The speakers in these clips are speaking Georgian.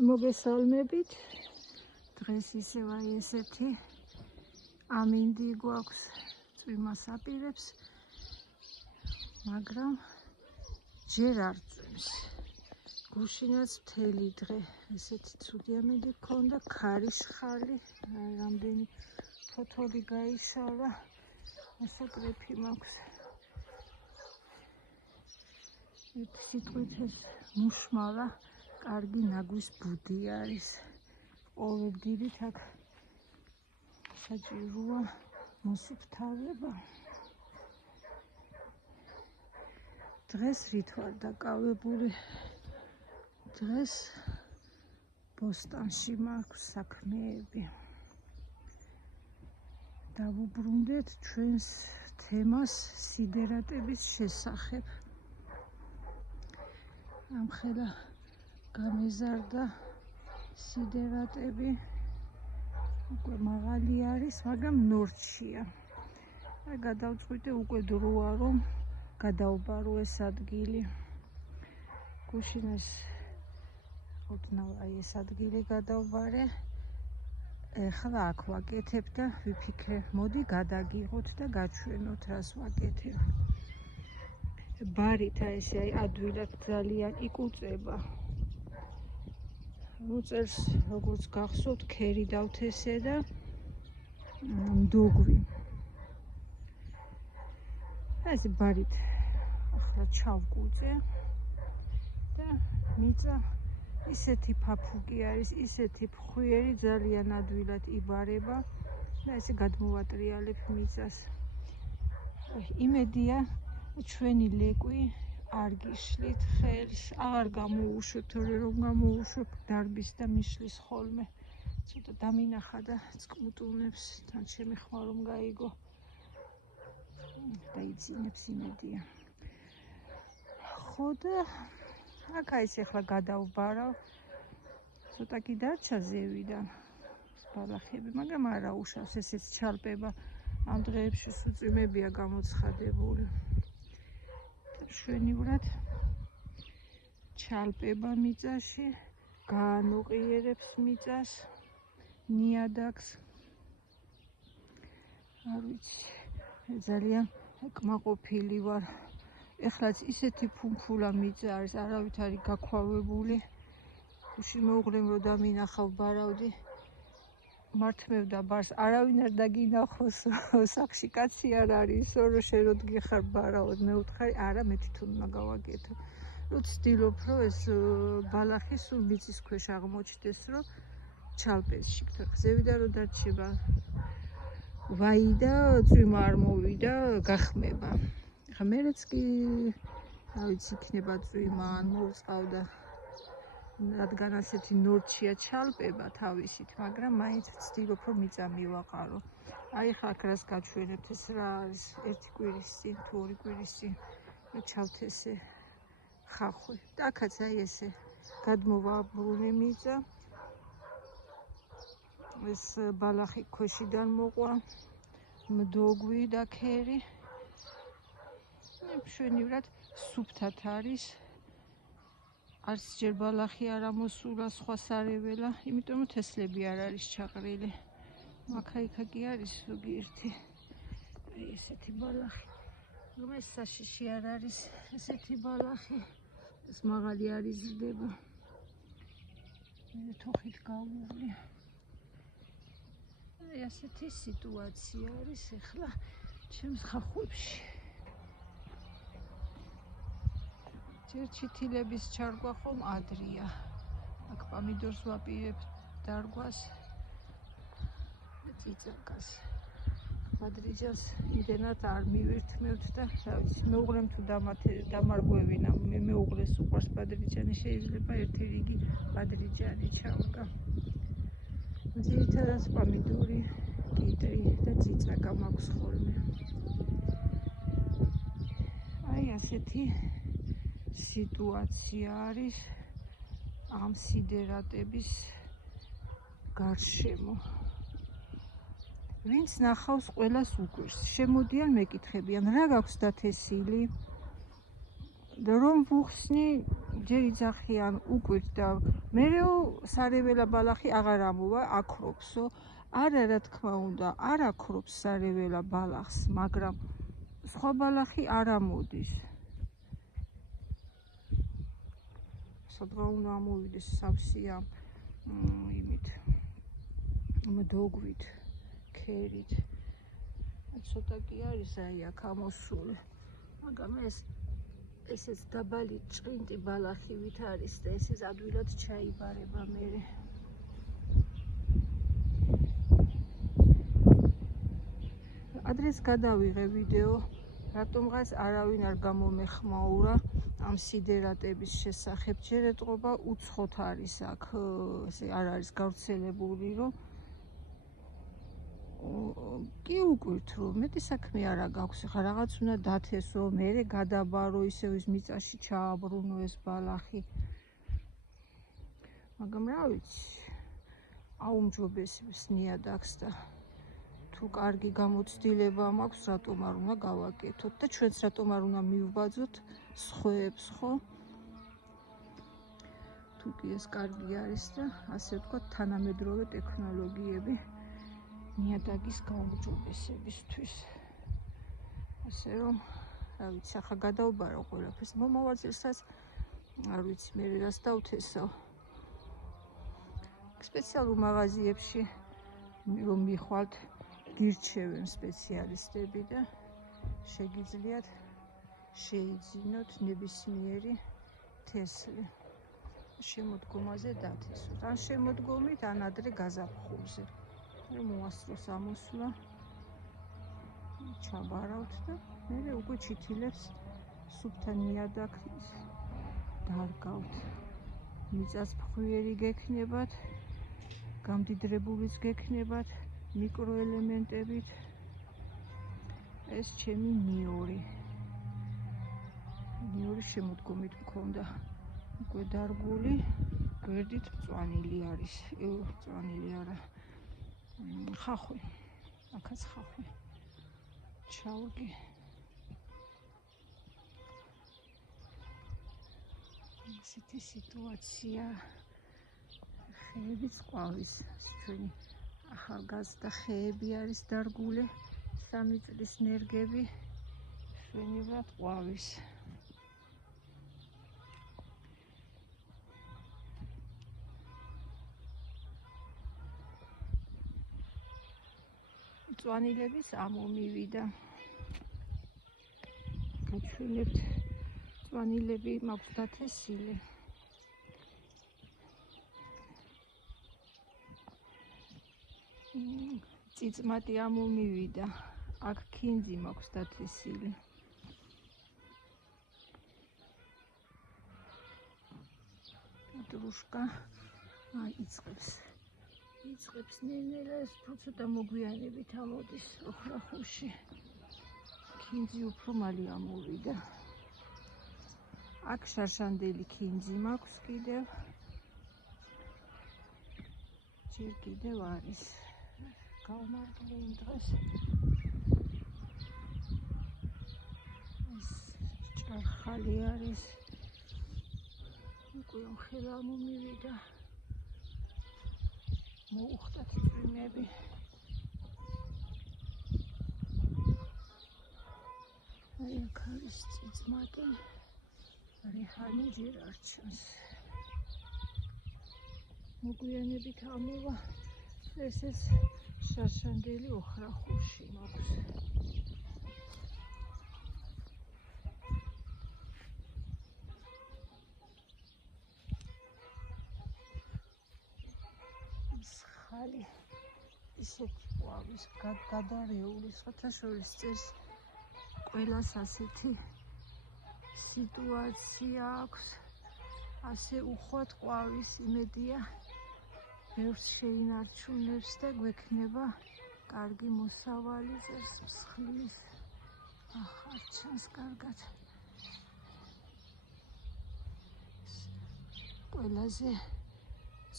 მოგესალმებით. დღეს ისევ აი ესეთი ამინდი გვაქვს წვიმას აპირებს, მაგრამ ჯერ არ წვიმს. გუშინაც მთელი დღე ესეთი ცუდი ამინდი გქონდა, ქარიშხალი, რამდენი ფოთოლი გაიშალა, ასაკრეფი მაქვს. ერთ სიტყვით ეს მუშმალა კარგი ნაგვის ბუდი არის. ყოველდღიურად აქ საჭიროა მოსუფთავება. დღეს რით ვარ დაკავებული? დღეს ბოსტანში მაქვს საქმეები. დავუბრუნდეთ ჩვენს თემას სიდერატების შესახებ. ამხელა გამეზარდა სიდერატები, უკვე მაღალი არის, მაგრამ ნორჩია. გადავწყვიტე უკვე დროა რომ გადავბარო ეს ადგილი. გუშინას ოდნავ აი ეს ადგილი გადავბარე. ეხლა აქ ვაკეთებ და ვიფიქრე, მოდი გადაგიღოთ და გაჩვენოთ რას ვაკეთებ. ბარითა ესე აი ადვილად ძალიან იკუწება. უწევს როგორც გახსოვთ ქერი დავთესე და მდოგვი. ეს ბარით ახლა ჩავკუწე და მიწა ისეთი ფაფუგი არის, ისეთი ფხვიერი, ძალიან ადვილად იბარება და ესე გადმოვატრიალებ მიწას. იმედია ჩვენი ლეკვი არ გიშლით ხელს, აღარ გამოუშვებ, თორე რომ გამოუშვებ დარბის და მიშლის ხოლმე. ცოტა დამინახა და წკმუტუნებს, თან შემიხვა რომ გაიგო. დაიცინებს იმედია. ხო და აქ ის ახლა გადავბარავ. ცოტა კი დარჩა ზევიდან ბალახები, მაგრამ არა უშავს, ესეც ჩალპება. ამ დღეებში წვიმებია გამოცხადებული. შვენივრად ჩალპება მიწაში, გაანოყიერებს მიწას, ნიადაგს. არ ვიცი, ძალიან კმაყოფილი ვარ. ეხლაც ისეთი ფუმფულა მიწა არის, არავით არის გაქვავებული. გუშინ მეუღლემ რომ დამინახავ ბარავდი, მართმევდა ბარს, არავინ არ დაგინახოს, ოსახში კაცი არ არის, რომ შენ რო დგიხარ ბარავად, მე ვთხარი, არა, მე თვითონ უნდა გავაკეთო. რომ ცდილობ, რომ ეს ბალახი სულ მიწის ქვეშ აღმოჩნდეს, რომ ჩალპეს შიგ. ზევიდან რომ დარჩება ვაი და წვიმა არ მოვიდა, გახმება. ხა მერეც კი რა ვიცი, იქნება წვიმა ან მოვწყავდა. რადგან ასეთი ნორჩია ჩალპება თავისით, მაგრამ მაინც ვცდილობ რომ მიწა მივაყარო. აი ხა აქ რას გაჩვენებთ, ეს რა არის, ერთი კვირის წინ თუ ორი კვირის წინ ჩავთესე ხახვი. და აქაც აი ესე გადმოვაბრუნე მიწა. ეს ბალახი ქვეშიდან მოყვა, მდოგვი და ქერი. შვენივრად სუფთად არის. არც ჯერ ბალახი არ ამოსულა, სხვა სარეველა, იმიტომ რომ თესლები არ არის ჩაყრილი. აქა-იქა კი არის ზოგიერთი. აი ესეთი ბალახი. რომ ეს საშიში არ არის, ესეთი ბალახი. ეს მაღალი არ იზრდება. მე თოხით გავუვლი. აი ასეთი სიტუაცია არის ახლა ჩემს ხახვებში. ჯერ ჩითილების ჩარგვა ხომ ადრია. აქ პომიდორს ვაპირებ დარგვას და წიწაკას. ბადრიჯანს იმდენად არ მივირთმევთ და რა ვიცი, მეუღლემ თუ დამარგვევინა, მეუღლეს უყვარს ბადრიჯანი, შეიძლება ერთი რიგი ბადრიჯანი ჩავდგა. ძირითადად პომიდორი, კიტრი და წიწაკა მაქვს ხოლმე. აი ასეთი სიტუაცია არის ამ სიდერატების გარშემო. ვინც ნახავს ყველას უგვირს, შემოდიან მეკითხებიან, რა გაქვს დათესილი და რომ ვუხსნი, ჯერ იძახიან უკვირთ და მერეო სარეველა ბალახი აღარ ამოვა, აქრობსო. არა, რა თქმა უნდა, არ აქრობს სარეველა ბალახს, მაგრამ სხვა ბალახი არ ამოდის. სადღა უნდა ამოვიდეს სავსე ამ იმით მდოგვით, ქერით. ცოტა კი არის აი აქ ამოსული, მაგრამ ესეც დაბალი ჭყინტი ბალახივით არის და ესეც ადვილად ჩაიბარება მერე. ადრეს გადავიღე ვიდეო, რატომღაც არავინ არ გამომეხმაურა ამ სიდერატების შესახებ. ჯერ ეტყობა უცხოთ არის აქ, ესე არ არის გავრცელებული, რომ კი უკვირთ, რომ მეტი საქმე არა გაქვს, ხა რაღაც უნდა დათესო, მერე გადაბარო, ისევ ის მიწაში ჩააბრუნო ეს ბალახი. მაგრამ რა ვიცი, აუმჯობესებს ნიადაგს და თუ კარგი გამოცდილება მაქვს, რატომ არ უნდა გავაკეთოთ და ჩვენც რატომ არ უნდა მივბაძოთ სხვებს, ხო? თუ კი ეს კარგი არის და ასე ვთქვათ, თანამედროვე ტექნოლოგიები ნიადაგის გაუმჯობესებისთვის. ასე რომ, რა ვიცი, ახლა გადავბარო ყველაფერს. მომავალწილსაც არ ვიცი, მე რას დავთესავ. სპეციალურ მაღაზიებში რომ მიხვალთ, გირჩევენ სპეციალისტები და შეგიძლიათ შეიძინოთ ნებისმიერი თესლი. შემოდგომაზე დათესოთ. ან შემოდგომით, ან ადრე გაზაფხულზე. რომ მოასწროს ამოსვლა, ჩაბარავთ და მერე უკვე ჩითილებს სუფთა ნიადაგის დარგავთ. მიწას ფხვიერი გექნებათ, გამდიდრებულიც გექნებათ მიკროელემენტებით. ეს ჩემი ნიორი შემოდგომით მქონდა უკვე დარგული, გვერდით მწვანილი არის, მწვანილი არა, ხახვი, აქაც ხახვი ჩავგე. ესეთი სიტუაცია, ხეებიც ყვავის, ჩვენი ახალგაზრდა ხეები არის დარგული, 3 წლის ნერგები ჩვენივრად ყვავის. მწვანილების ამომივიდა. გაჩვენებთ, მწვანილები მაქვს დათესილი. წიწმატი ამომივიდა. აქ ქინძი მაქვს დათესილი. დრუშკა იწყებს ნელ-ნელა, ეს ცოტა მოგვიანებით ამოდის ოხრახუში. ქინძი უფრო მალე ამოვიდა. აქ შარშანდელი ქინძი მაქვს კიდევ. ჯერ კიდევ არის. გავმარგლე იმ დღეს. ეს ჭარხალი არის. უკვე ხელა მომივიდა. მოუხდა წვიმები. აი აქ არის წიწმატი. რიჰანი ჯერ არ ჩანს. მოგვიანებით ამოვა. ესეც შარშანდელი ოხრახუში მაქვს. ხალი ისეთი ყვავის გადარეული, სხვათაშორის წერს ყველას ასეთი სიტუაცია აქვს. ასე უხვად ყვავის, იმედია ბევრს შეინარჩუნებს და გვექნება კარგი მოსავალი. წერს მსხლის ახარ ჩანს კარგად. ყველაზე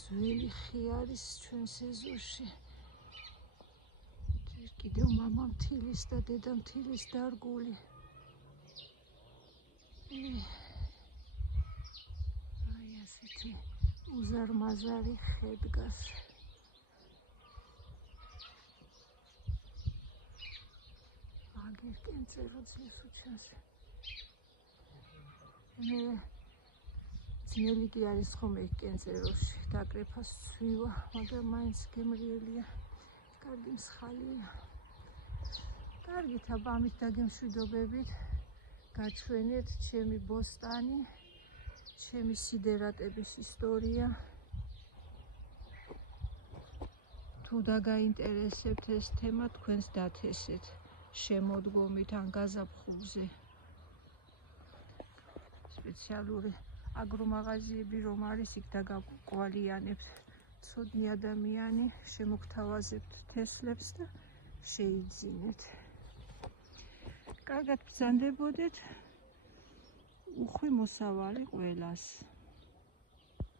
ძველი ხე არის ჩვენს ეზოში. კიდევ მამა მთილის და დედა მთილის დარგული. ასეთი უზარმაზარი ხე დგას. აგერ კენწერო ძლივს უჩანს. ძნელი კი არის ხომ ეგ კენწეროში დაკრეფას ცვივა, მაგრამ მაინც გემრიელია, კარგი მსხალია. კარგით, აბა ამით დაგემშვიდობებით. გაჩვენეთ ჩემი ბოსტანი, ჩემი სიდერატების ისტორია. თუ დაგაინტერესებთ ეს თემა, თქვენს დათესეთ შემოდგომით ან გაზაფხულზე. სპეციალური აგრომაღაზიები რომ არის, იქ დაგაკვალიანებთ ცოდნი ადამიანი, შემოგთავაზებთ თესლებს და შეიძინეთ. კარგად ბრძანდებოდეთ, უხვი მოსავალი ყველას.